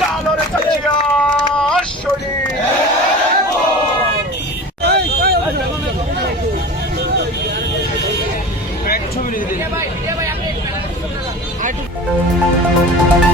চালো রে চাচিয়া শরীর ছবি নিতে দিন